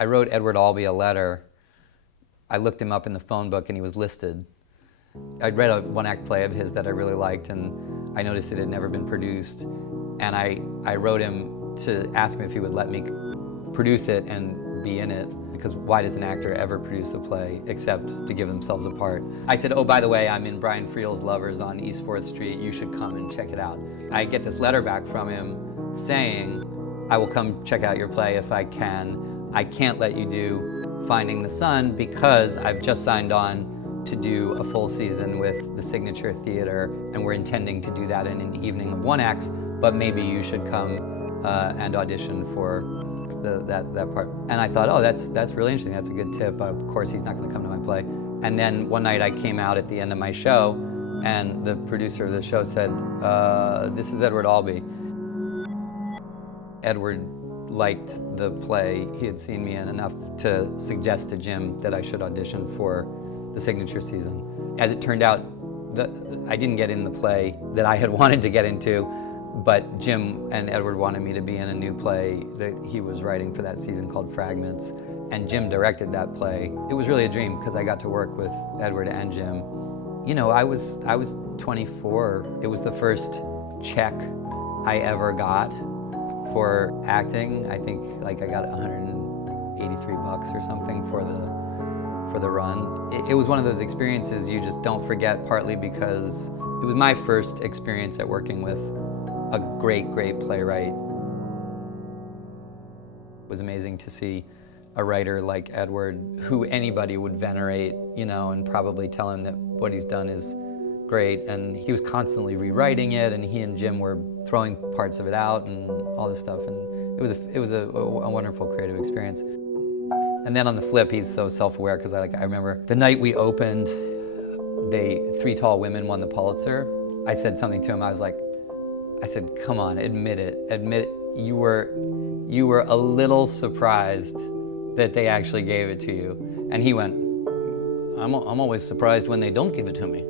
I wrote Edward Albee a letter. I looked him up in the phone book and he was listed. I'd read a one-act play of his that I really liked, and I noticed it had never been produced. And I wrote him to ask him if he would let me produce it and be in it, because why does an actor ever produce a play except to give themselves a part? I said, oh, by the way, I'm in Brian Friel's Lovers on East 4th Street. You should come and check it out. I get this letter back from him saying, I will come check out your play if I can. I can't let you do Finding the Sun because I've just signed on to do a full season with the Signature Theater, and we're intending to do that in an evening of one acts, but maybe you should come and audition for that part. And I thought, oh, that's really interesting. That's a good tip. Of course, he's not going to come to my play. And then one night I came out at the end of my show, and the producer of the show said, this is Edward Albee. Edward liked the play. He had seen me in enough to suggest to Jim that I should audition for the Signature season. As it turned out, I didn't get in the play that I had wanted to get into, but Jim and Edward wanted me to be in a new play that he was writing for that season called Fragments, and Jim directed that play. It was really a dream because I got to work with Edward and Jim. You know, I was 24. It was the first check I ever got for acting. I think like I got $183 or something for the run. It was one of those experiences you just don't forget, partly because it was my first experience at working with a great playwright. It was amazing to see a writer like Edward, who anybody would venerate, you know, and probably tell him that what he's done is great. And he was constantly rewriting it, and he and Jim were throwing parts of it out and all this stuff. And it was a wonderful creative experience. And then on the flip, he's so self-aware, because I remember the night we opened, Three Tall Women won the Pulitzer. I said something to him. I said, come on, admit it. You were a little surprised that they actually gave it to you. And he went, I'm always surprised when they don't give it to me.